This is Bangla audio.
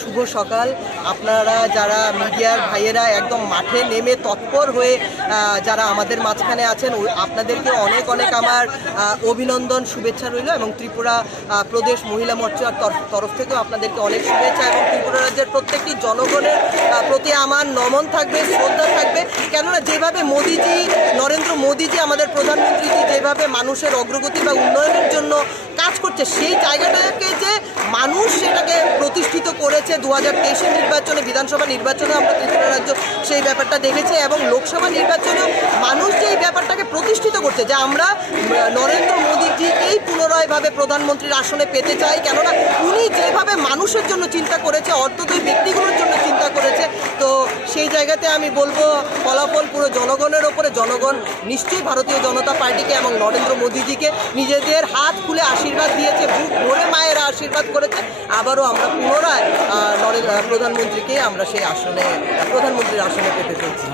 শুভ সকাল। আপনারা যারা মিডিয়ার ভাইয়েরা একদম মাঠে নেমে তৎপর হয়ে যারা আমাদের মাঝখানে আছেন আপনাদেরকে অনেক অনেক আমার অভিনন্দন, শুভেচ্ছা রইল এবং ত্রিপুরা প্রদেশ মহিলা মোর্চার তরফ থেকেও আপনাদেরকে অনেক শুভেচ্ছা এবং ত্রিপুরা রাজ্যের প্রত্যেকটি জনগণের প্রতি আমার নমন থাকবে, শ্রদ্ধা থাকবে। কেননা যেভাবে মোদিজি, নরেন্দ্র মোদিজি, আমাদের প্রধানমন্ত্রীজি যেভাবে মানুষের অগ্রগতি বা উন্নয়নের জন্য কাজ করছে, সেই জায়গাটাকে যে মানুষ সেটাকে প্রতিষ্ঠিত করেছে দু হাজার নির্বাচনে, বিধানসভা নির্বাচনে আমরা ত্রিপুরা রাজ্য সেই ব্যাপারটা দেখেছে এবং লোকসভা নির্বাচনেও মানুষ যে এই ব্যাপারটাকে প্রতিষ্ঠিত করছে, যে আমরা নরেন্দ্র মোদীজিকেই পুনরায়ভাবে প্রধানমন্ত্রীর আসনে পেতে চাই। কেননা উনি যেভাবে মানুষের জন্য চিন্তা করেছে অর্থদয় ব্যক্তিগুলোর জন্য চিন্তা করেছে। তো সেই জায়গাতে আমি বলব, ফলাফল পুরো জনগণের ওপরে, জনগণ নিশ্চয়ই ভারতীয় জনতা পার্টিকে এবং নরেন্দ্র মোদীজিকে নিজেদের হাত খুলে আশীর্বাদ দিয়েছে, বুক ভরে মায়েরা আশীর্বাদ করেছে। আবারও আমরা পুনরায় প্রধানমন্ত্রীকে আমরা সেই আসনে, প্রধানমন্ত্রীর আসনে পেতে চলছি।